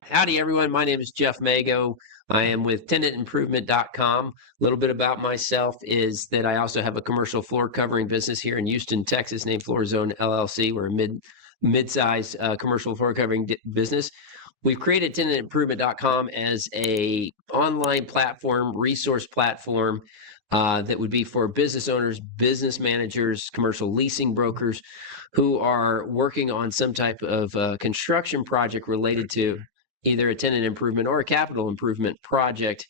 Howdy, everyone. My name is Jeff Megow. I am with tenantimprovement.com. A little bit about myself is that I also have a commercial floor covering business here in Houston, Texas, named Floor Zone LLC. We're a mid-size commercial floor covering business. We've created tenantimprovement.com as a online platform, resource platform that would be for business owners, business managers, commercial leasing brokers who are working on some type of construction project related to either a tenant improvement or a capital improvement project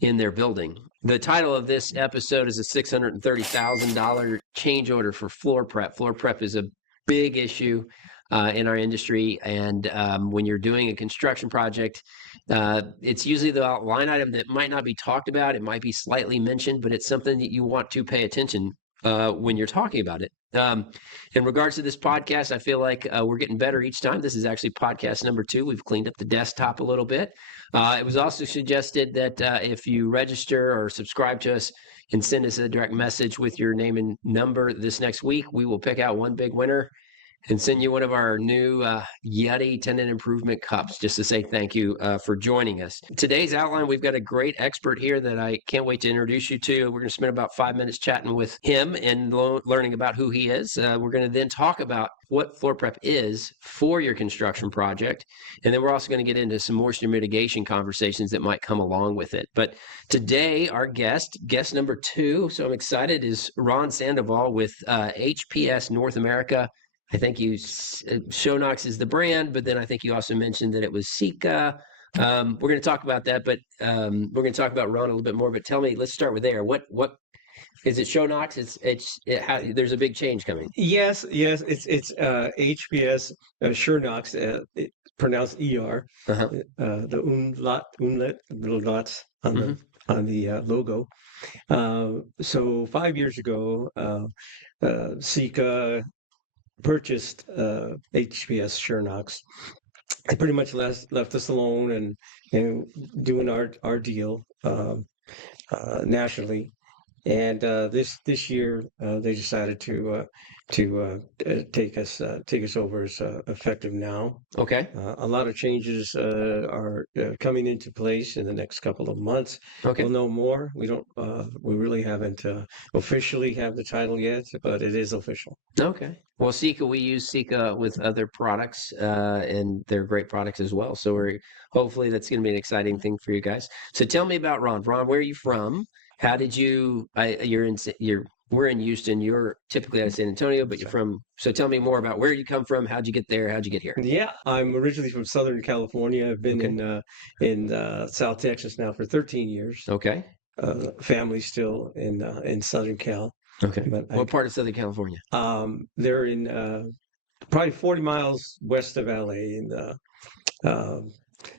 in their building. The title of this episode is a $630,000 change order for floor prep. Floor prep is a big issue in our industry, and when you're doing a construction project, it's usually the line item that might not be talked about. It might be slightly mentioned, but it's something that you want to pay attention when you're talking about it. In regards to this podcast, I feel like we're getting better each time. This is actually podcast number 2. We've cleaned up the desktop a little bit. It was also suggested that if you register or subscribe to us and send us a direct message with your name and number this next week, we will pick out one big winner and send you one of our new Yeti Tenant Improvement Cups just to say thank you for joining us. Today's outline, we've got a great expert here that I can't wait to introduce you to. We're going to spend about 5 minutes chatting with him and learning about who he is. We're going to then talk about what floor prep is for your construction project. And then we're also going to get into some moisture mitigation conversations that might come along with it. But today, our guest number 2, so I'm excited, is Ron Sandoval with HPS North America. I think you, Shownox is the brand, but then I think you also mentioned that it was Sika. We're going to talk about that, but we're going to talk about Ron a little bit more. But tell me, let's start with there. What is it? Shownox? There's a big change coming. Yes. It's HPS Shownox. Pronounced ER. The umlaut, little dots on the logo. So 5 years ago, Sika purchased HPS Shownox. They pretty much left us alone and doing our deal nationally. And this year they decided to take us over as effective now. Okay. A lot of changes are coming into place in the next couple of months. Okay. We'll know more. We really haven't officially have the title yet, but it is official. Okay. Well, Sika, we use Sika with other products, and they're great products as well. So hopefully that's going to be an exciting thing for you guys. So tell me about Ron. Ron, where are you from? How did you? We're in Houston. You're typically out of San Antonio, but you're from. So tell me more about where you come from. How'd you get there? How'd you get here? Yeah, I'm originally from Southern California. I've been in South Texas now for 13 years. Okay. Family still in Southern Cal. Okay. But what part of Southern California? They're in probably 40 miles west of LA in the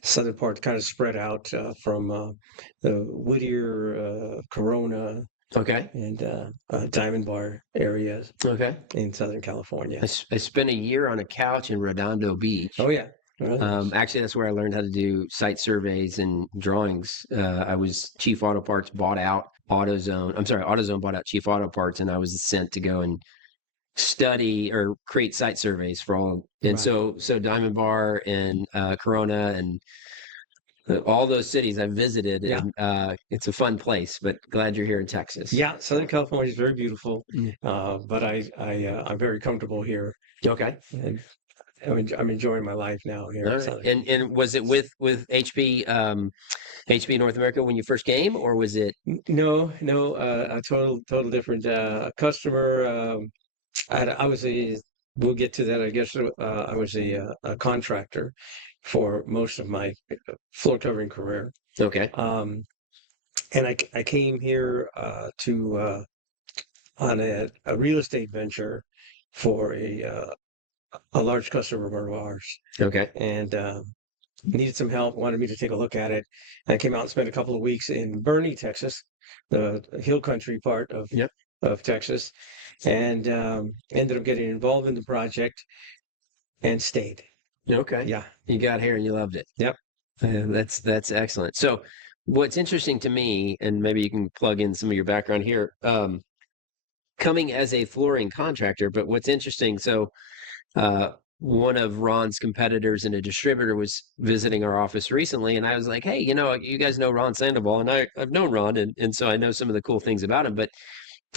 southern part, kind of spread out from the Whittier, Corona, and Diamond Bar areas. Okay. In Southern California. I spent a year on a couch in Redondo Beach. Oh yeah. Actually, that's where I learned how to do site surveys and drawings. I was Chief Auto Parts bought out AutoZone. AutoZone bought out Chief Auto Parts, and I was sent to go and study or create site surveys for all. And so Diamond Bar and Corona and all those cities I visited. Yeah. And it's a fun place. But glad you're here in Texas. Yeah, Southern California is very beautiful, but I'm very comfortable here. Okay. And I'm enjoying my life now here. Right. And was it with HP North America when you first came, or was it? No, a total different customer. We'll get to that. I guess I was a contractor for most of my floor covering career. Okay. And I came here on a real estate venture for a large customer of ours. Okay. And needed some help, wanted me to take a look at it. And I came out and spent a couple of weeks in Boerne, Texas, the hill country part of Texas, and ended up getting involved in the project and stayed. Okay. Yeah. You got here and you loved it. Yep. That's excellent. So what's interesting to me, and maybe you can plug in some of your background here, coming as a flooring contractor, but what's interesting, so one of Ron's competitors and a distributor was visiting our office recently, and I was like, hey, you guys know Ron Sandoval, and I've known Ron, and so I know some of the cool things about him, but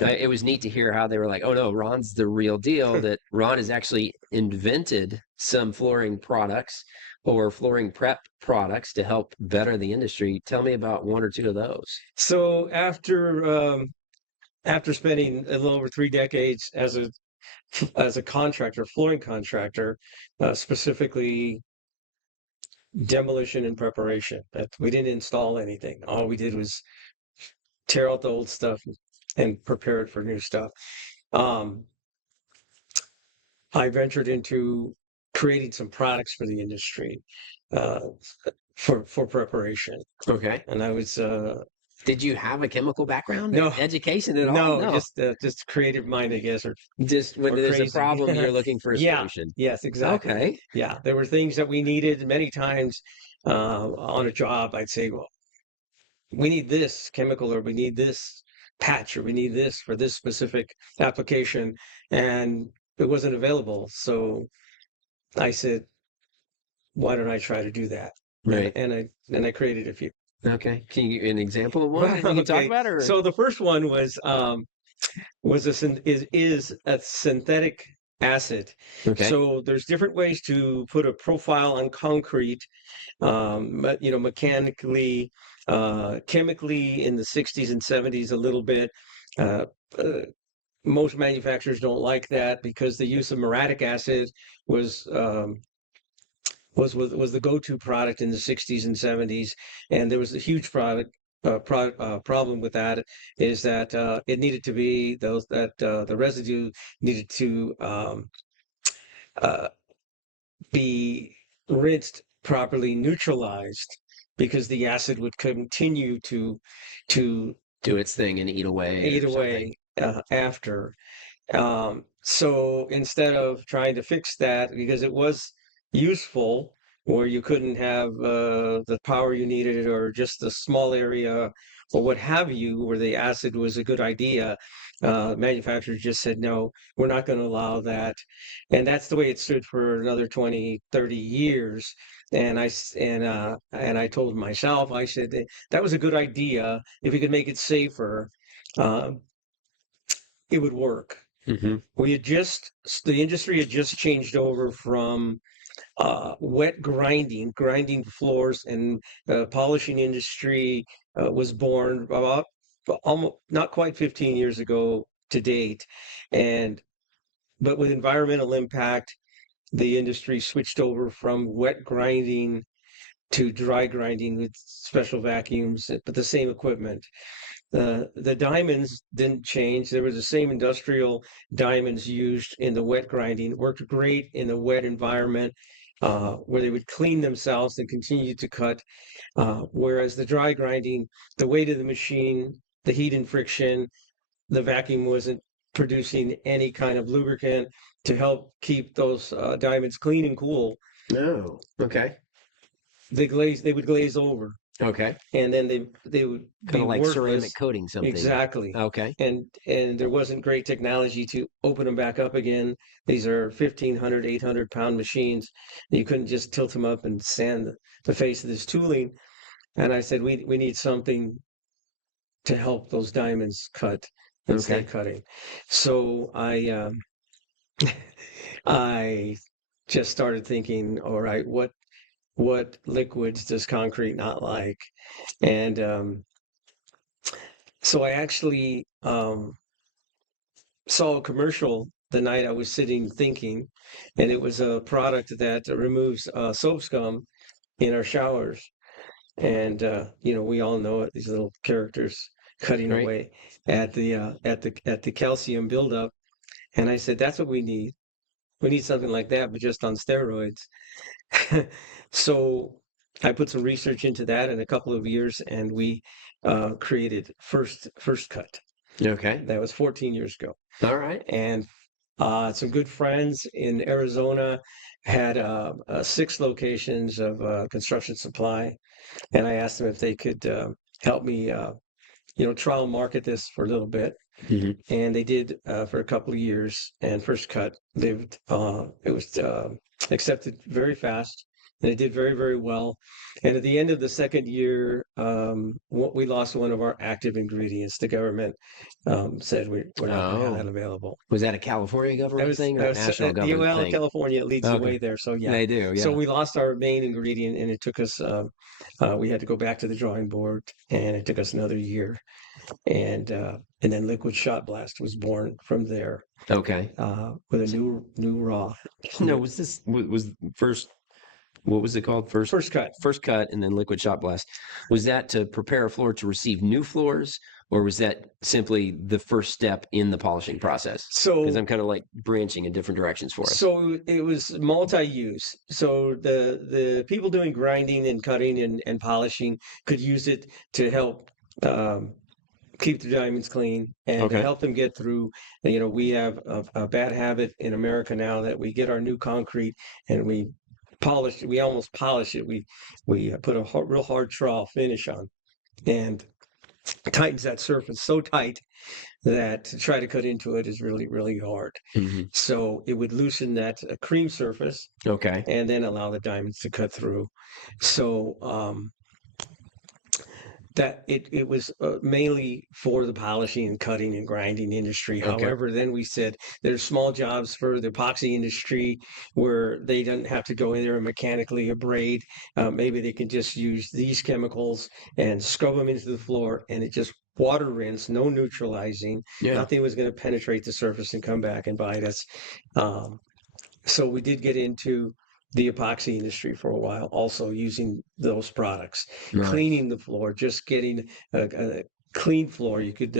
it was neat to hear how they were like, oh no, Ron's the real deal, that Ron has actually invented some flooring products or flooring prep products to help better the industry. Tell me about one or two of those. So after spending a little over 3 decades as a contractor, flooring contractor, specifically demolition and preparation. We didn't install anything. All we did was tear out the old stuff and prepare it for new stuff. I ventured into creating some products for the industry for preparation. Okay. And I was Did you have a chemical background? No. Education at all? No, just creative mind, I guess, or just when or there's crazy. a problem, you're looking for a Yeah. solution. Yes, exactly. Okay. Yeah, there were things that we needed many times on a job. I'd say, well, we need this chemical, or we need this patch, or we need this for this specific application, and it wasn't available. So I said, why don't I try to do that? Right. And I created a few. Okay. Can you give an example of one that you can talk about? Or So the first one was a synthetic acid. okay. So there's different ways to put a profile on concrete, mechanically, chemically in the 60s and 70s a little bit. Most manufacturers don't like that because the use of muriatic acid was the go-to product in the 60s and 70s, and there was a huge problem with that, is that it needed to be the residue needed to be rinsed properly, neutralized, because the acid would continue to do its thing and eat away. After. So instead of trying to fix that, because it was useful, or you couldn't have the power you needed, or just the small area, or what have you, where the acid was a good idea, manufacturers just said, no, we're not going to allow that. And that's the way it stood for another 20, 30 years. And I told myself, I said, that was a good idea. If we could make it safer, it would work. Mm-hmm. The industry had just changed over from wet grinding floors, and the polishing industry was born about almost not quite 15 years ago to date. But with environmental impact, the industry switched over from wet grinding to dry grinding with special vacuums, but the same equipment. The diamonds didn't change. There was the same industrial diamonds used in the wet grinding. It worked great in the wet environment, where they would clean themselves and continue to cut. Whereas the dry grinding, the weight of the machine, the heat and friction, the vacuum wasn't producing any kind of lubricant to help keep those diamonds clean and cool. No. Okay. They would glaze over. Okay. And then they would kind of like worthless. ceramic coating something. Exactly. Okay. And there wasn't great technology to open them back up again. These are 1,500, 800-pound machines. You couldn't just tilt them up and sand the face of this tooling. And I said, we need something to help those diamonds cut and stay cutting. So I just started thinking, all right, what liquids does concrete not like? And so I actually saw a commercial the night I was sitting thinking, and it was a product that removes soap scum in our showers. And we all know it, these little characters cutting away at the calcium buildup. And I said, that's what we need. We need something like that, but just on steroids. So I put some research into that in a couple of years, and we created First Cut. Okay. That was 14 years ago. All right. And some good friends in Arizona had 6 locations of construction supply, and I asked them if they could help me, trial market this for a little bit. Mm-hmm. And they did for a couple of years. And First Cut, it was accepted very fast, and it did very, very well. And at the end of the second year, we lost one of our active ingredients. The government said we're not going to have that available. Was that a California government thing or a national government thing? California leads the way there, so yeah. They do, yeah. So we lost our main ingredient, and it took us, we had to go back to the drawing board, and it took us another year. And then Liquid Shot Blast was born from there. Okay. With a new raw. No, was first, what was it called? First cut, and then Liquid Shot Blast. Was that to prepare a floor to receive new floors, or was that simply the first step in the polishing process? So, because I'm kind of like branching in different directions for us. So it was multi-use. So the people doing grinding and cutting and polishing could use it to help keep the diamonds clean and to help them get through. You know, we have a bad habit in America now that we get our new concrete and we almost polish it. We put a real hard trowel finish on, and tightens that surface so tight that to try to cut into it is really, really hard. Mm-hmm. So it would loosen that cream surface, and then allow the diamonds to cut through. So that it was mainly for the polishing and cutting and grinding industry. However, then we said there's small jobs for the epoxy industry where they don't have to go in there and mechanically abrade. Maybe they can just use these chemicals and scrub them into the floor, and it just water rinse, no neutralizing. Nothing was going to penetrate the surface and come back and bite us. So we did get into the epoxy industry for a while, also using those products, cleaning the floor, just getting a clean floor. You could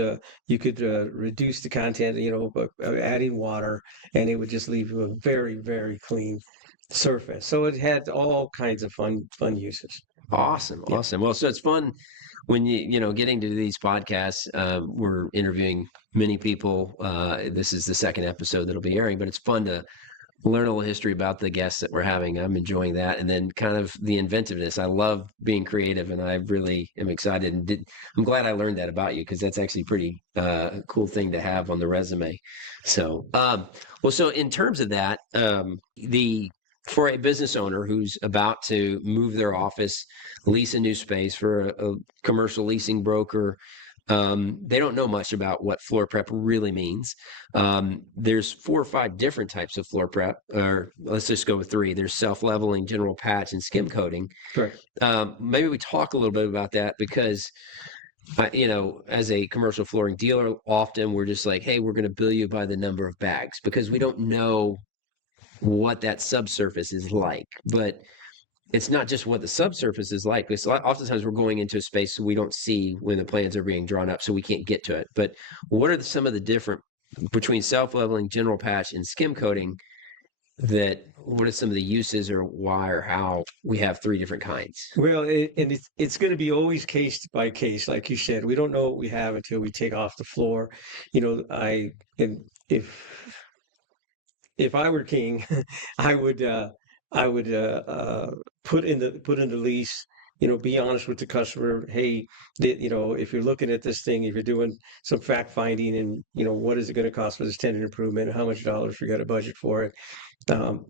reduce the content, adding water, and it would just leave you a very, very clean surface. So it had all kinds of fun uses. Awesome. Well, so it's fun when getting to these podcasts. We're interviewing many people. This is the second episode that'll be airing, but it's fun to learn a little history about the guests that we're having. I'm enjoying that. And then kind of the inventiveness. I love being creative, and I really am excited. And I'm glad I learned that about you, because that's actually pretty cool thing to have on the resume. So, so in terms of that, for a business owner who's about to move their office, lease a new space for a commercial leasing broker, they don't know much about what floor prep really means. There's 4 or 5 different types of floor prep, or let's just go with 3. There's self-leveling, general patch, and skim coating. Correct. Maybe we talk a little bit about that, because as a commercial flooring dealer, often we're just like, hey, we're going to bill you by the number of bags, because we don't know what that subsurface is like. But it's not just what the subsurface is like, because oftentimes we're going into a space so we don't see when the plans are being drawn up, so we can't get to it. But what are some of the different between self-leveling, general patch, and skim coating? What are some of the uses, or why or how we have 3 different kinds? Well, it's going to be always case by case, like you said. We don't know what we have until we take off the floor. If I were king, I would put in the lease, be honest with the customer. Hey, if you're looking at this thing, if you're doing some fact finding, and what is it going to cost for this tenant improvement, and how much dollars you got to budget for it.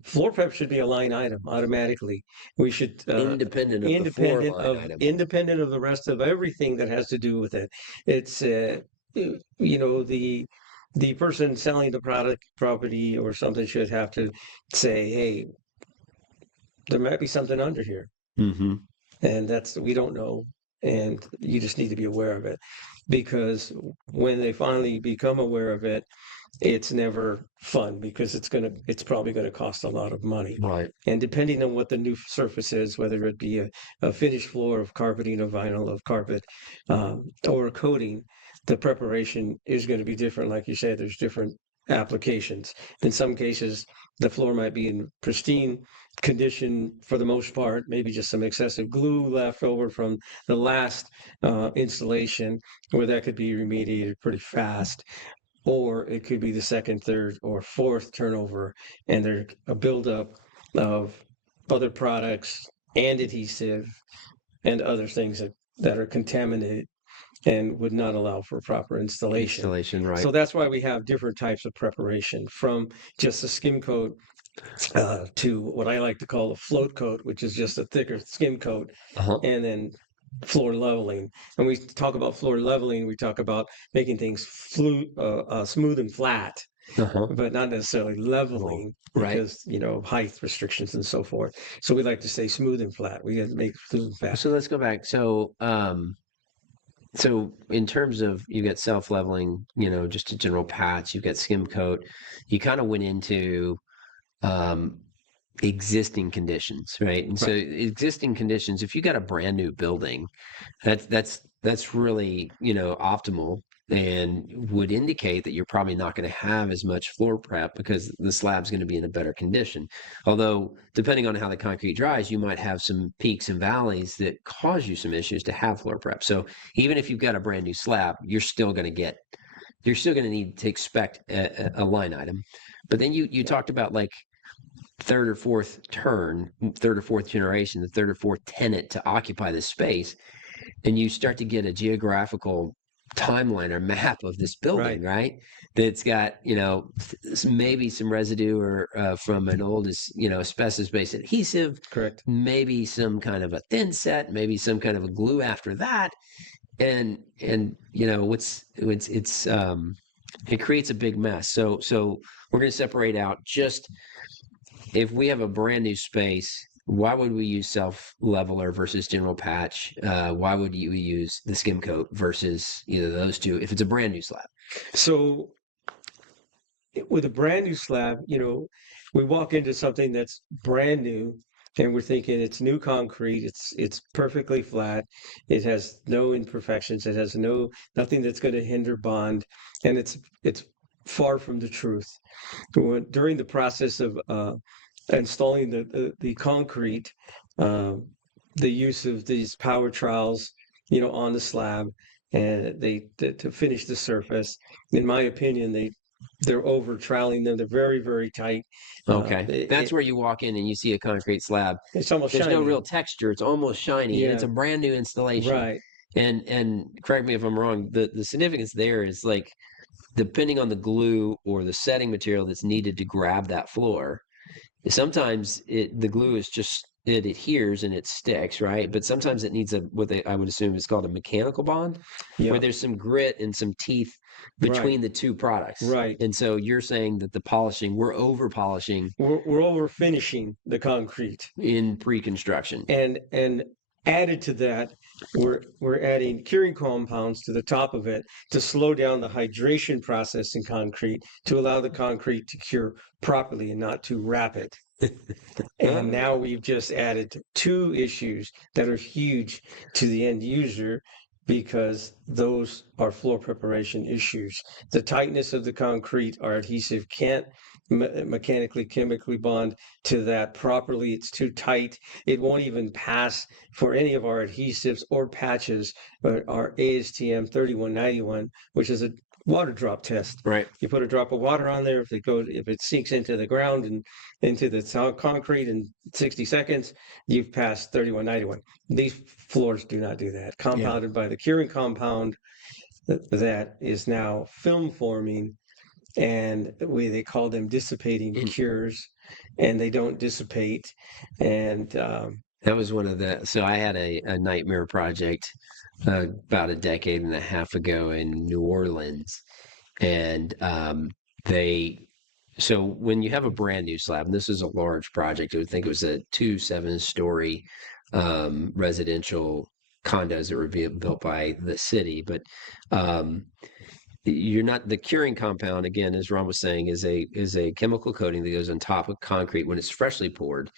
Floor prep should be a line item automatically. We should independent of the rest of everything that has to do with it. It's the person selling the property or something should have to say, hey, there might be something under here. Mm-hmm. And we don't know. And you just need to be aware of it, because when they finally become aware of it, it's never fun, because it's probably going to cost a lot of money. Right. And depending on what the new surface is, whether it be a finished floor of carpeting, of vinyl, of carpet, or a coating, the preparation is going to be different. Like you said, there's different applications. In some cases, the floor might be in pristine condition for the most part, maybe just some excessive glue left over from the last installation, where that could be remediated pretty fast. Or it could be the second, third, or fourth turnover, and there's a buildup of other products and adhesive and other things that are contaminated and would not allow for proper installation. Right. So that's why we have different types of preparation, from just a skim coat to what I like to call a float coat, which is just a thicker skim coat, Uh-huh. and then floor leveling. And we talk about floor leveling, we talk about making things smooth and flat, Uh-huh. but not necessarily leveling Right. because, height restrictions and so forth. So we like to say smooth and flat. We have to make smooth and flat. So let's go back. So in terms of you got self-leveling, just a general patch, you've got skim coat, you kind of went into um, existing conditions, right? And so Right. existing conditions, if you got a brand new building, that's really, optimal and would indicate that you're probably not going to have as much floor prep because the slab's going to be in a better condition. Although, depending on how the concrete dries, you might have some peaks and valleys that cause you some issues to have floor prep. So even if you've got a brand new slab, you're still going to need to expect a line item. But then you talked about like third or fourth generation, the third or fourth tenant to occupy this space, and you start to get a geographical timeline or map of this building, right? That's got maybe some residue or from an old asbestos-based adhesive, Correct. maybe some kind of a thin set, maybe some kind of a glue after that, and it creates a big mess. So we're going to separate out just if we have a brand new space, why would we use self leveler versus general patch? Why would you use the skim coat versus either of those two if it's a brand new slab? So with a brand new slab, we walk into something that's brand new and we're thinking it's new concrete, it's perfectly flat, it has no imperfections, it has nothing that's going to hinder bond, and it's far from the truth. During the process of installing the concrete, the use of these power trowels, on the slab, and to finish the surface. In my opinion, they're over troweling them. They're very, very tight. Okay, that's where you walk in and you see a concrete slab. It's almost There's shiny. no real texture. It's almost shiny. Yeah. And it's a brand new installation. Right. And correct me if I'm wrong. The significance there is like depending on the glue or the setting material that's needed to grab that floor. Sometimes the glue is just it adheres and it sticks, right? But sometimes it needs I would assume is called a mechanical bond, where there's some grit and some teeth between the two products. Right. And so you're saying that the polishing, we're over polishing. We're over finishing the concrete in pre-construction. And added to that, we're adding curing compounds to the top of it to slow down the hydration process in concrete to allow the concrete to cure properly and not too rapid. And now we've just added two issues that are huge to the end user because those are floor preparation issues. The tightness of the concrete, our adhesive can't mechanically, chemically bond to that properly. It's too tight. It won't even pass for any of our adhesives or patches, our ASTM 3191, which is a water drop test. Right. You put a drop of water on there. If it sinks into the ground and into the concrete in 60 seconds, you've passed 3191. These floors do not do that. Compounded by the curing compound that is now film forming, and they call them dissipating cures, and they don't dissipate. And that was one of so I had a nightmare project about a decade and a half ago in New Orleans. And so when you have a brand new slab, and this is a large project, I would think it was a 2 7-story residential condos that were built by the city. But you're not the curing compound, again, as Ron was saying, is a chemical coating that goes on top of concrete when it's freshly poured.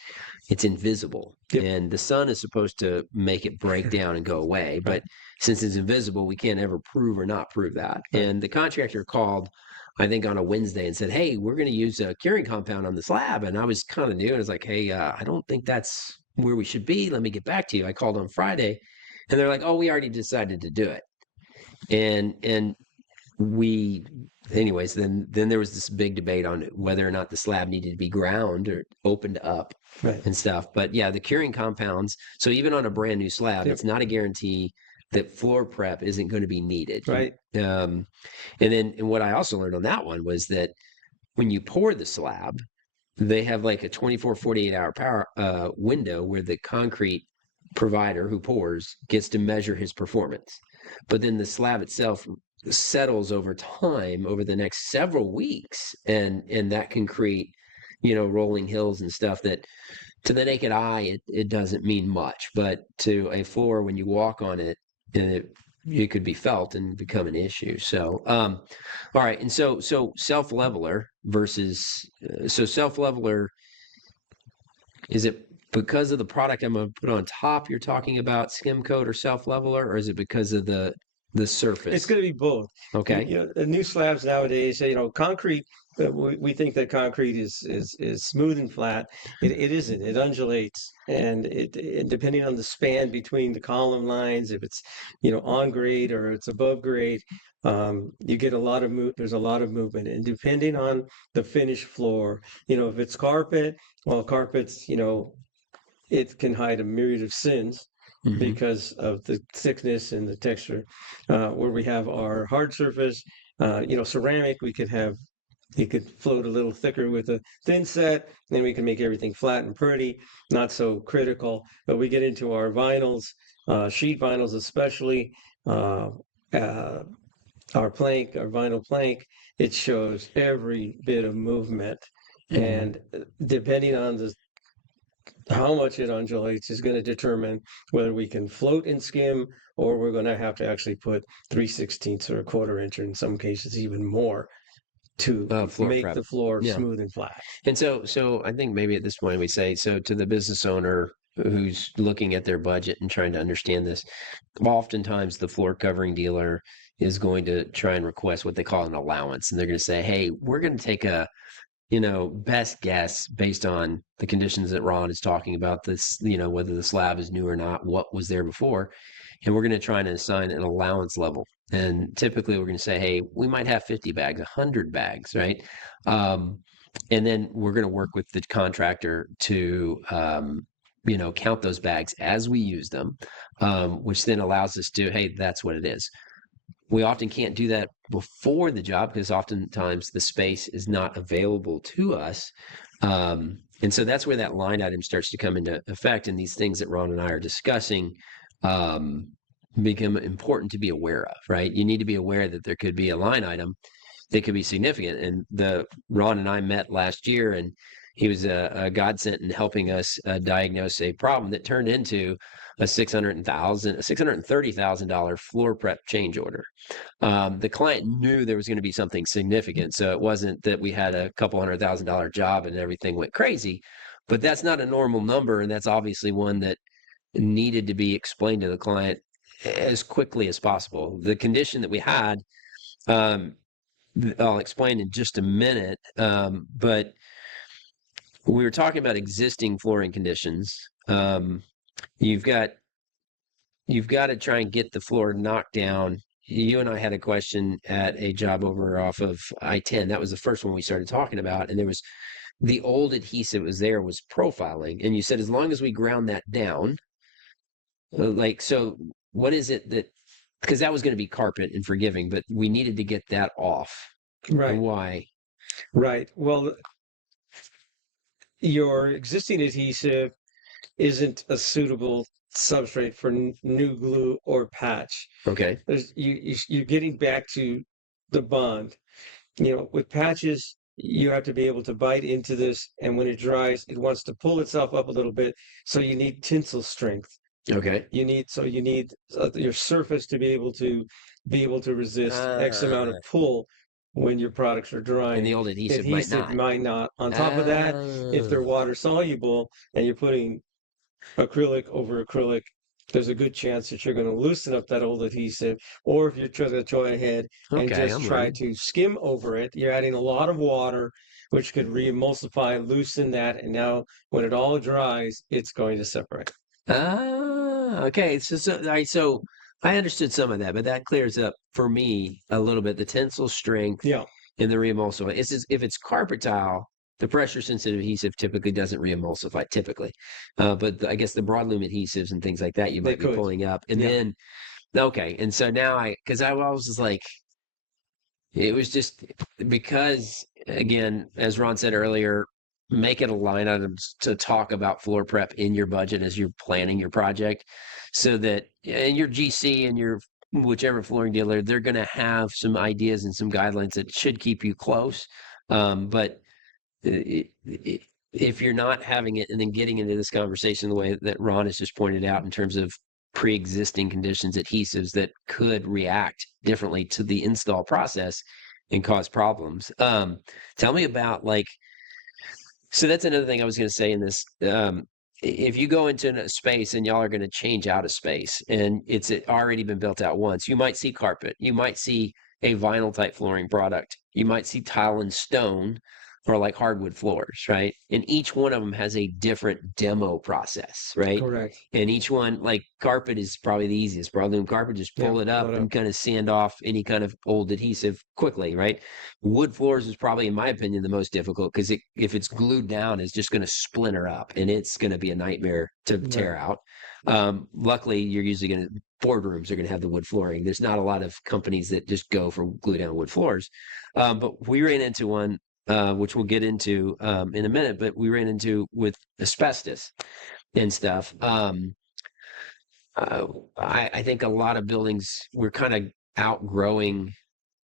It's invisible. Yep. And the sun is supposed to make it break down and go away. But since it's invisible, we can't ever prove or not prove that. Right. And the contractor called, I think, on a Wednesday and said, hey, we're going to use a curing compound on the slab. And I was kind of new. And I was like, hey, I don't think that's where we should be. Let me get back to you. I called on Friday. And they're like, oh, we already decided to do it. And anyways, then there was this big debate on whether or not the slab needed to be ground or opened up and stuff. But yeah, the curing compounds. So even on a brand new slab, it's not a guarantee that floor prep isn't going to be needed. Right. And what I also learned on that one was that when you pour the slab, they have like a 24, 48-hour power window where the concrete provider who pours gets to measure his performance. But then the slab itself settles over time over the next several weeks, and that can create, rolling hills and stuff that to the naked eye it doesn't mean much, but to a floor when you walk on it, it could be felt and become an issue. So all right, and so self leveler versus self leveler, is it because of the product I'm going to put on top you're talking about skim coat or self leveler, or is it because of the surface? It's going to be both. Okay. The new slabs nowadays, concrete. We think that concrete is smooth and flat. It isn't. It undulates, and depending on the span between the column lines, if it's on grade or it's above grade, you get a lot of there's a lot of movement, and depending on the finished floor, if it's carpet, well, carpets, it can hide a myriad of sins. Mm-hmm. Because of the thickness and the texture. Where we have our hard surface, ceramic, you could float a little thicker with a thin set, then we can make everything flat and pretty, not so critical. But we get into our vinyls, sheet vinyls especially, our vinyl plank, it shows every bit of movement. Mm-hmm. And depending on how much it undulates is going to determine whether we can float and skim, or we're going to have to actually put 3/16 or a 1/4 inch, or in some cases even more, to make the floor smooth and flat. And so I think maybe at this point we say, so to the business owner who's looking at their budget and trying to understand this, oftentimes the floor covering dealer is going to try and request what they call an allowance. And they're going to say, hey, we're going to take a best guess based on the conditions that Ron is talking about, this, whether the slab is new or not, what was there before. And we're going to try and assign an allowance level. And typically we're going to say, hey, we might have 50 bags, 100 bags, right? And then we're going to work with the contractor to, count those bags as we use them, which then allows us to, hey, that's what it is. We often can't do that before the job because oftentimes the space is not available to us. And so that's where that line item starts to come into effect. And these things that Ron and I are discussing become important to be aware of, right? You need to be aware that there could be a line item that could be significant. And Ron and I met last year, and he was a godsend in helping us diagnose a problem that turned into a $630,000 floor prep change order. The client knew there was going to be something significant, so it wasn't that we had a couple $100,000 job and everything went crazy, but that's not a normal number, and that's obviously one that needed to be explained to the client as quickly as possible. The condition that we had, I'll explain in just a minute, but we were talking about existing flooring conditions. You've got to try and get the floor knocked down. You and I had a question at a job over off of I-10. That was the first one we started talking about. And there was the old adhesive was profiling. And you said, as long as we ground that down, so what is it that, because that was going to be carpet and forgiving, but we needed to get that off. Right. And why? Right. Well, your existing adhesive isn't a suitable substrate for new glue or patch. Okay. You're getting back to the bond. With patches, you have to be able to bite into this, and when it dries, it wants to pull itself up a little bit. So you need tensile strength. Okay. You need your surface to be able to resist X amount of pull when your products are drying. And the old adhesive might not. On top of that, if they're water soluble and you're putting acrylic over acrylic, there's a good chance that you're going to loosen up that old adhesive. Or if you're trying to go ahead and try to skim over it, you're adding a lot of water, which could re-emulsify, loosen that, and now when it all dries, it's going to separate. Okay. So I understood some of that, but that clears up for me a little bit the tensile strength in the re-emulsify. If it's carpet tile, the pressure-sensitive adhesive typically doesn't re-emulsify, typically. But I guess the broadloom adhesives and things like that, you might be pulling up. And then, and so now because I was just like, it was just because, again, as Ron said earlier, make it a line item to talk about floor prep in your budget as you're planning your project, so that and your GC and your whichever flooring dealer, they're going to have some ideas and some guidelines that should keep you close. But if you're not having it and then getting into this conversation the way that Ron has just pointed out in terms of pre-existing conditions, adhesives that could react differently to the install process and cause problems. Tell me about so that's another thing I was going to say in this. If you go into a space and y'all are going to change out a space and it's already been built out once, you might see carpet, you might see a vinyl type flooring product, you might see tile and stone or like hardwood floors, right? And each one of them has a different demo process, right? Correct. And each one, like carpet is probably the easiest. Broadloom carpet, just pull it up and kind of sand off any kind of old adhesive quickly, right? Wood floors is probably, in my opinion, the most difficult because if it's glued down, it's just going to splinter up and it's going to be a nightmare to tear out. Luckily, you're usually going to, boardrooms are going to have the wood flooring. There's not a lot of companies that just go for glue down wood floors. But we ran into one, which we'll get into in a minute, but we ran into with asbestos and stuff. I think a lot of buildings, we're kind of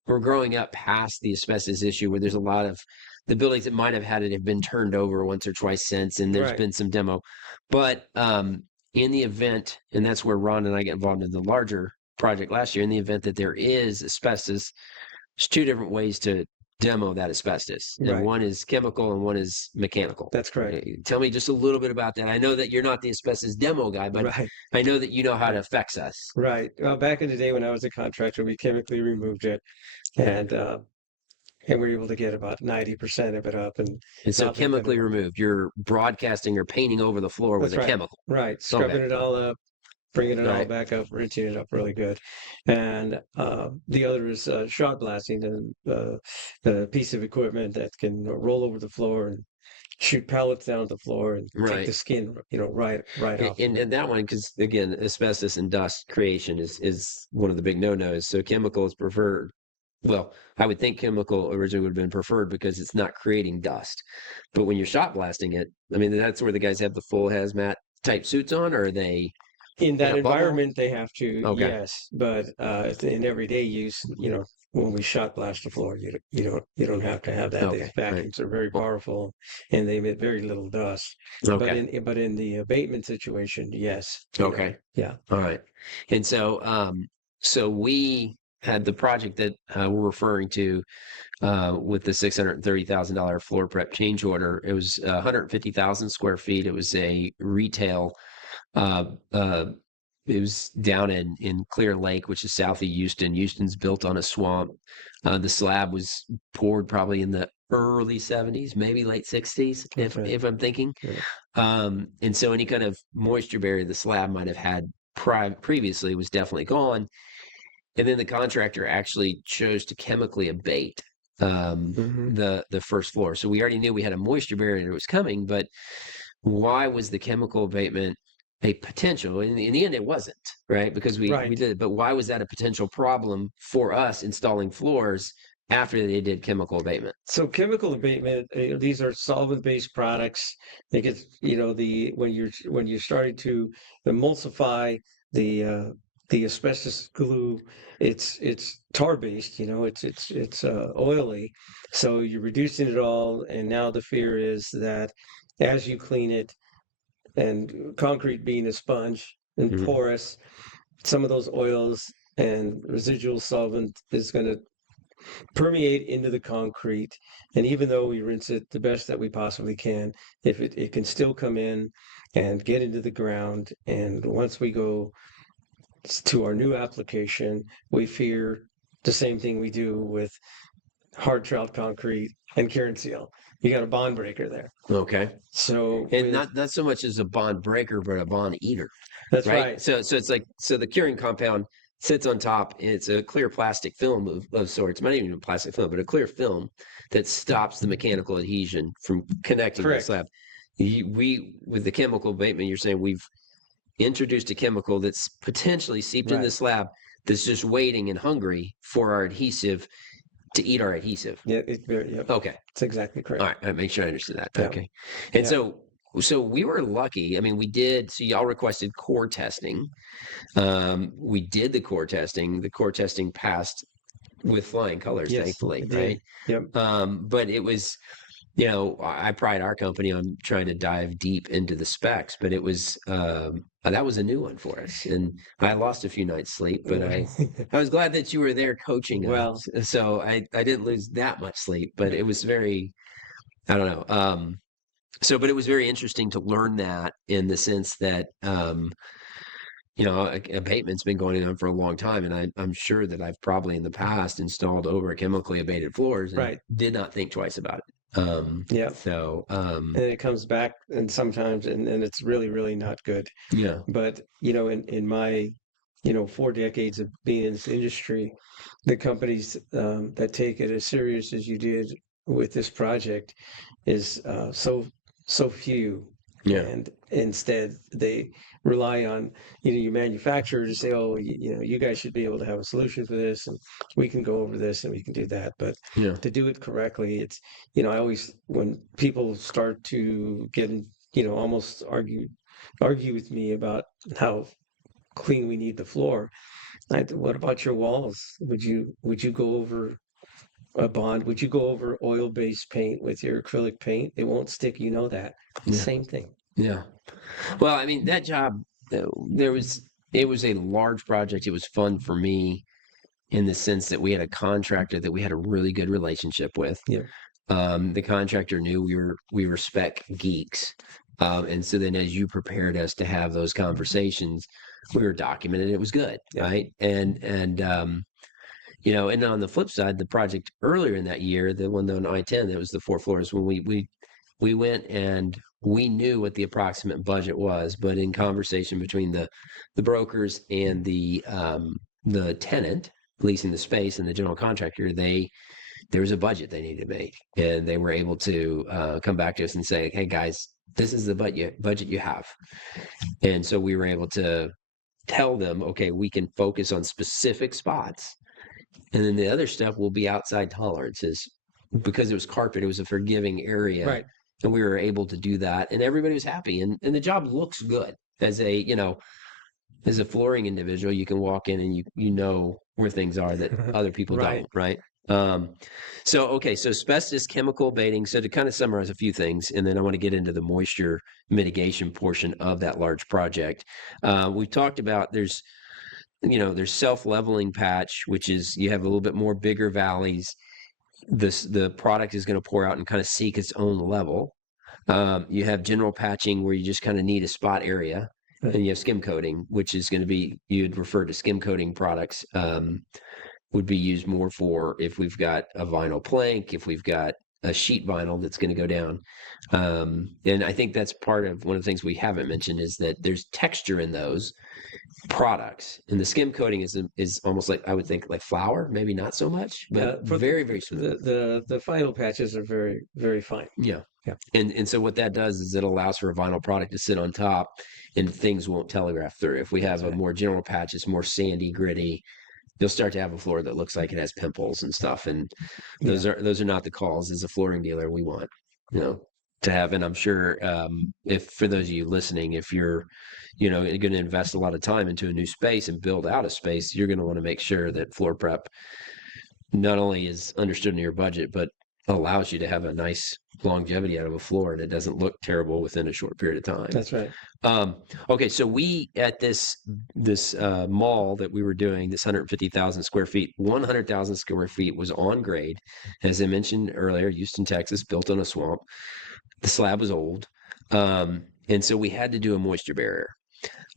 we're growing up past the asbestos issue where there's a lot of the buildings that might have had it have been turned over once or twice since, and there's been some demo. But in the event, and that's where Ron and I get involved in the larger project last year, in the event that there is asbestos, there's two different ways to demo that asbestos. And one is chemical and one is mechanical. That's correct. Tell me just a little bit about that. I know that you're not the asbestos demo guy, but I know that you know how it affects us. Right. Well, back in the day when I was a contractor, we chemically removed it and we were able to get about 90% of it up. And so chemically removed, you're broadcasting or painting over the floor with a chemical. Right. Scrubbing it all up, bringing it all back up, rinsing it up really good. And the other is shot blasting, the piece of equipment that can roll over the floor and shoot pellets down the floor and take the skin, right off. And that one, because again, asbestos and dust creation is one of the big no-nos. So chemical is preferred. Well, I would think chemical originally would have been preferred because it's not creating dust. But when you're shot blasting it, I mean, that's where the guys have the full hazmat type suits on, or are they? In that environment, they have to, yes. But in everyday use, when we shot blast the floor, you don't have to have that. These vacuums are very powerful, and they emit very little dust. Okay. But in the abatement situation, yes. Okay. Yeah. All right. And so so we had the project that we're referring to with the $630,000 floor prep change order. It was 150,000 square feet. It was a retail. It was down in Clear Lake, which is south of Houston. Houston's built on a swamp. The slab was poured probably in the early 70s, maybe late 60s, if I'm thinking. And so any kind of moisture barrier the slab might have had previously was definitely gone. And then the contractor actually chose to chemically abate the first floor. So we already knew we had a moisture barrier that was coming, but why was the chemical abatement a potential? In the end, it wasn't, right? Because we did it. But why was that a potential problem for us installing floors after they did chemical abatement? So chemical abatement, these are solvent-based products. They get, when you're starting to emulsify the asbestos glue, it's tar-based, it's oily. So you're reducing it all, and now the fear is that as you clean it, and concrete being a sponge and porous, some of those oils and residual solvent is going to permeate into the concrete. And even though we rinse it the best that we possibly can, if it can still come in and get into the ground. And once we go to our new application, we fear the same thing we do with hard trout concrete and cure and seal. You got a bond breaker there. Okay. So not so much as a bond breaker, but a bond eater. That's right. So it's like, so the curing compound sits on top. It's a clear plastic film of sorts. Not even a plastic film, but a clear film that stops the mechanical adhesion from connecting to the slab. With the chemical abatement, you're saying we've introduced a chemical that's potentially seeped in the slab that's just waiting and hungry for our adhesive to eat our adhesive. Yeah, it's very, yeah. Okay. That's exactly correct. All right. I make sure I understood that. Yeah. Okay. And Yeah. so we were lucky. I mean, so y'all requested core testing. We did the core testing. The core testing passed with flying colors, Yes, thankfully, it did. right? Yep. But it was, I pride our company on trying to dive deep into the specs, but it was that was a new one for us, and I lost a few nights sleep, but I was glad that you were there coaching Well, us, so I didn't lose that much sleep, but it was very, I don't know. But it was very interesting to learn that in the sense that abatement's been going on for a long time, and I'm sure that I've probably in the past installed over chemically abated floors and right. did not think twice about it. Yeah. So, And it comes back and sometimes, and it's really, really not good. yeah. But, in my, 4 decades of being in this industry, the companies that take it as serious as you did with this project is so few. Yeah. And instead, they rely on your manufacturer to say, "Oh, you guys should be able to have a solution for this, and we can go over this, and we can do that." But Yeah. to do it correctly, it's I always, when people start to get almost argue with me about how clean we need the floor, what about your walls? Would you go over a bond? Would you go over oil-based paint with your acrylic paint? It won't stick. You know that. Yeah. Same thing. Yeah. Well, I mean, that job, it was a large project. It was fun for me in the sense that we had a contractor that we had a really good relationship with. Yeah. The contractor knew we were spec geeks. And so then as you prepared us to have those conversations, we were documented. It was good. Yeah. Right. And on the flip side, the project earlier in that year, the one on I-10, that was the 4 floors, when we went and we knew what the approximate budget was, but in conversation between the brokers and the tenant leasing the space and the general contractor, there was a budget they needed to make, and they were able to come back to us and say, "Hey guys, this is the budget you have," and so we were able to tell them, "Okay, we can focus on specific spots, and then the other stuff will be outside tolerances." Because it was carpet, it was a forgiving area. Right. And we were able to do that, and everybody was happy. And the job looks good as a flooring individual. You can walk in and you know where things are that other people Right. don't, right? So asbestos chemical abating. So to kind of summarize a few things, and then I want to get into the moisture mitigation portion of that large project. We've talked about there's self-leveling patch, which is you have a little bit more bigger valleys. The product is going to pour out and kind of seek its own level. You have general patching where you just kind of need a spot area, right. And you have skim coating, which is going to be, you'd refer to skim coating products, would be used more for if we've got a vinyl plank, if we've got a sheet vinyl that's going to go down. And I think that's part of one of the things we haven't mentioned is that there's texture in those products, and the skim coating is almost like, I would think, like flour, maybe not so much, but very, very smooth. The final patches are very, very fine. Yeah. Yeah. And so what that does is it allows for a vinyl product to sit on top and things won't telegraph through. If we have a more general patch, it's more sandy, gritty, you'll start to have a floor that looks like it has pimples and stuff. And those are not the calls as a flooring dealer we want, to have. And I'm sure if for those of you listening, if you're going to invest a lot of time into a new space and build out a space, you're going to want to make sure that floor prep not only is understood in your budget, but allows you to have a nice longevity out of a floor, and it doesn't look terrible within a short period of time. That's right. Okay, so we at this mall that we were doing, this 150,000 square feet, 100,000 square feet was on grade. As I mentioned earlier, Houston, Texas, built on a swamp. The slab was old, and so we had to do a moisture barrier.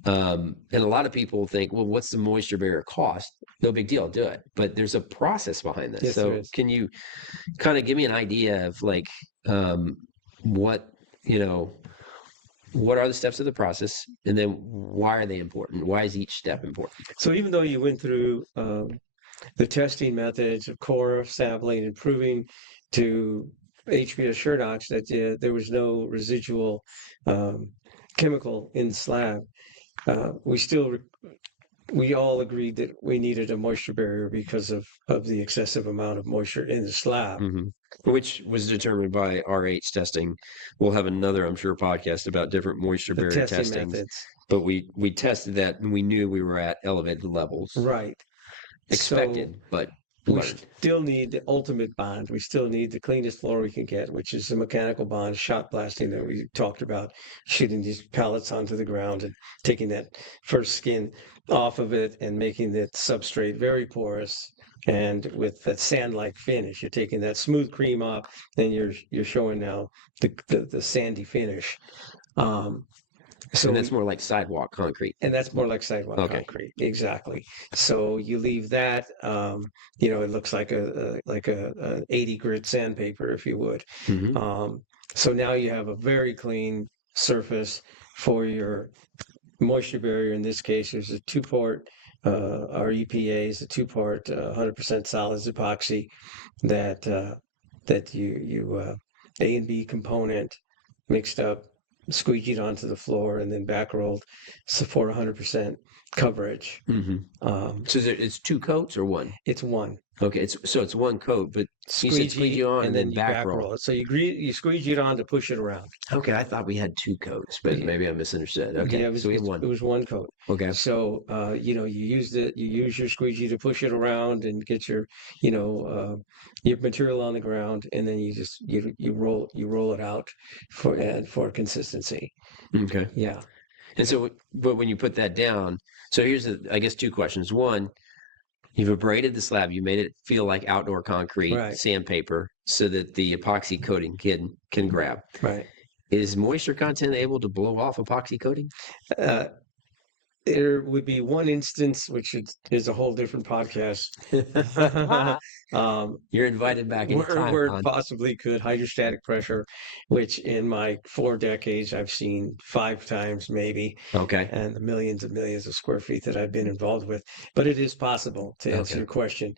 And a lot of people think, well, what's the moisture barrier cost? No big deal, do it. But there's a process behind this. Yes, so can you kind of give me an idea of like what are the steps of the process, and then why are they important? Why is each step important? So even though you went through the testing methods of core sampling and proving to HBS Sherdox that there was no residual chemical in the slab, we still we all agreed that we needed a moisture barrier because of the excessive amount of moisture in the slab. Which was determined by RH testing. We'll have another, I'm sure, podcast about different moisture barrier testing methods. But we tested that and we knew we were at elevated levels. Right. Expected, but we still need the ultimate bond. We still need the cleanest floor we can get, which is the mechanical bond shot blasting that we talked about, shooting these pellets onto the ground and taking that first skin off of it and making the substrate very porous and with that sand-like finish. You're taking that smooth cream off, and you're showing now the sandy finish. So and that's more like sidewalk concrete. And that's more like sidewalk concrete, exactly. So you leave that, it looks like an 80 grit sandpaper, if you would. So now you have a very clean surface for your moisture barrier. In this case, there's a two-part. Our EPA is a two-part 100% solids epoxy that you A and B component mixed up, squeegeed onto the floor, and then back rolled for 100% coverage. So it's two coats or one? It's one. Okay, it's one coat, but you said squeegee on and then you back roll it. So you squeegee it on to push it around. Okay, I thought we had two coats, but maybe I misunderstood. Okay, yeah, so we had one. It was one coat. Okay. So you use your squeegee to push it around and get your material on the ground, and then you roll it out for consistency. Okay. Yeah. And so, but when you put that down, so here's I guess two questions. One, you've abraded the slab. You made it feel like outdoor concrete, sandpaper, so that the epoxy coating can grab. Right. Is moisture content able to blow off epoxy coating? There would be one instance, which is a whole different podcast. You're invited back anytime. Where it possibly could, hydrostatic pressure, which in my 4 decades I've seen 5 times maybe. Okay. And the millions and millions of square feet that I've been involved with. But it is possible, to answer your question.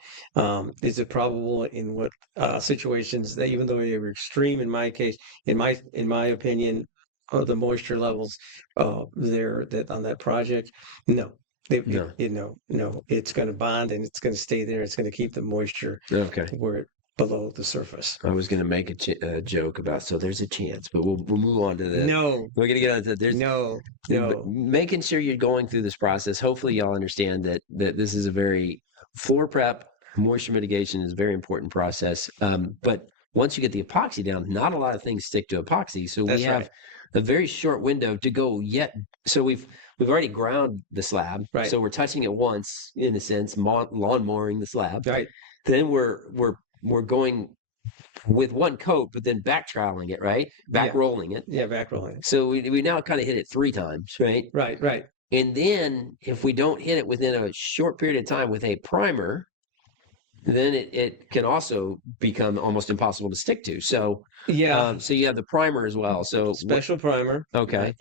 Is it probable in what situations that, even though they were extreme in my case, in my opinion, the moisture levels there that on that project? No. No. It's going to bond and it's going to stay there. It's going to keep the moisture below the surface. I was going to make a joke about, so there's a chance, but we'll move on to that. No. We're going to get on to there's no. Making sure you're going through this process. Hopefully y'all understand that this is a very floor prep, moisture mitigation is a very important process. But once you get the epoxy down, not a lot of things stick to epoxy. So we have a very short window to go yet. So we've already ground the slab. Right. So we're touching it once, in a sense, lawn mowing the slab. Right. Then we're going with one coat, but then back troweling it, right? Back rolling it. Yeah, back rolling it. So we now kind of hit it 3 times, right? Right. And then if we don't hit it within a short period of time with a primer, then it can also become almost impossible to stick to. So so you have the primer as well. So special primer. Okay.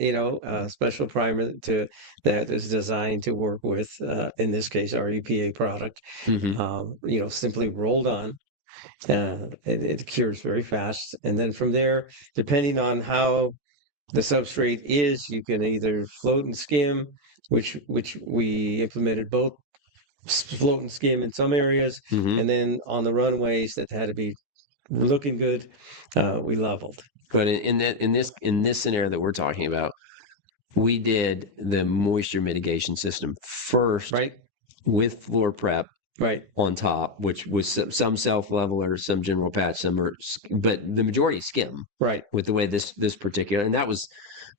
Special primer that is designed to work with, in this case, our EPA product. Simply rolled on. It cures very fast. And then from there, depending on how the substrate is, you can either float and skim, which we implemented both float and skim in some areas, and then on the runways that had to be looking good, we leveled. But in this scenario that we're talking about, we did the moisture mitigation system first, right, with floor prep, right, on top, which was some self leveler, some general patch, but the majority skim, right, with the way this particular, and that was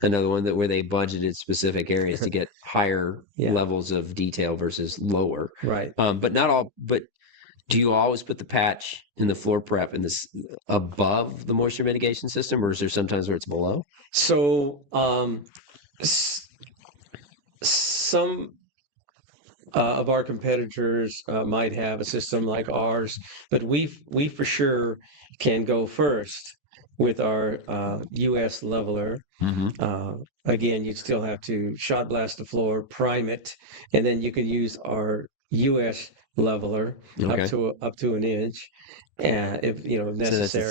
another one where they budgeted specific areas to get higher levels of detail versus lower. Right. But not all. But do you always put the patch in the floor prep in this above the moisture mitigation system, or is there sometimes where it's below? So some of our competitors might have a system like ours, but we for sure can go first with our U.S. leveler. Again, you'd still have to shot blast the floor, prime it, and then you can use our U.S. leveler up to an inch, if necessary. So that's a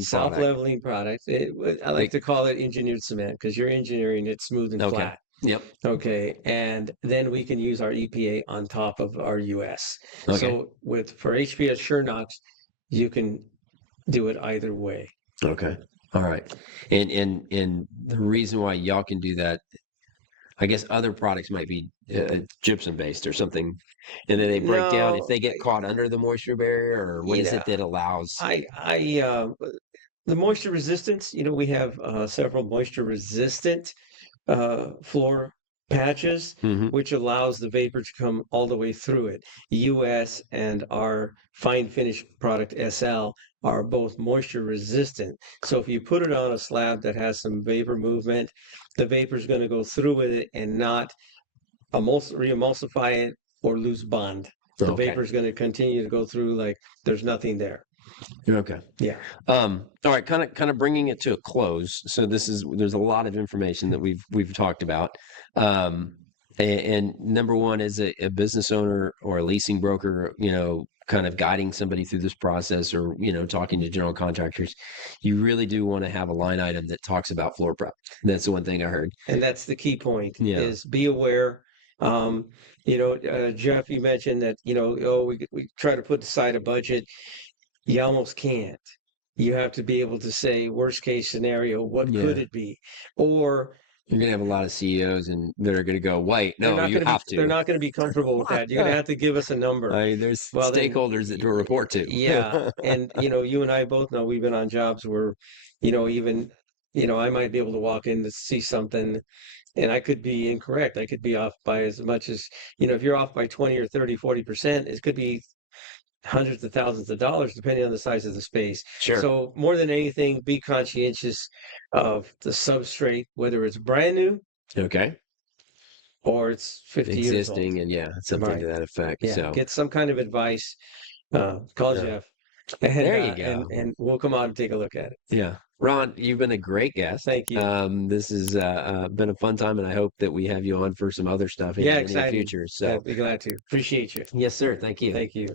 self-leveling product. I like to call it engineered cement because you're engineering it smooth and flat. Yep. Okay. And then we can use our EPA on top of our US. Okay. So for HPS SureKnox, you can do it either way. Okay. All right. And the reason why y'all can do that, I guess other products might be gypsum based or something, and then they break down if they get caught under the moisture barrier, or what is it that allows? The moisture resistance, we have several moisture resistant floor patches, which allows the vapor to come all the way through it. US and our fine finish product SL are both moisture resistant. So if you put it on a slab that has some vapor movement, the vapor is going to go through with it and not re-emulsify it or lose bond. The vapor is going to continue to go through like there's nothing there. Okay. Yeah. All right. Kind of bringing it to a close. So there's a lot of information that we've talked about. And number one, as a business owner or a leasing broker, kind of guiding somebody through this process, or talking to general contractors, you really do want to have a line item that talks about floor prep. That's the one thing I heard. And that's the key point. Is be aware. Jeff, you mentioned that we try to put aside a budget. You almost can't. You have to be able to say, worst case scenario, what could it be? Or you're going to have a lot of CEOs and they're going to go, wait, no, you have to. They're not going to be comfortable with that. You're going to have to give us a number. There's stakeholders that to report to. Yeah. And, you and I both know we've been on jobs where, I might be able to walk in to see something and I could be incorrect. I could be off by as much as, if you're off by 20 or 30, 40%, it could be hundreds of thousands of dollars, depending on the size of the space. Sure. So more than anything, be conscientious of the substrate, whether it's brand new, okay, or it's 50 years old. Existing, and something to that effect. Yeah, so get some kind of advice. Call Jeff. And, there you go. And we'll come out and take a look at it. Yeah. Ron, you've been a great guest. Thank you. This has been a fun time, and I hope that we have you on for some other stuff in the near future. So I'd be glad to. Appreciate you. Yes, sir. Thank you. Thank you.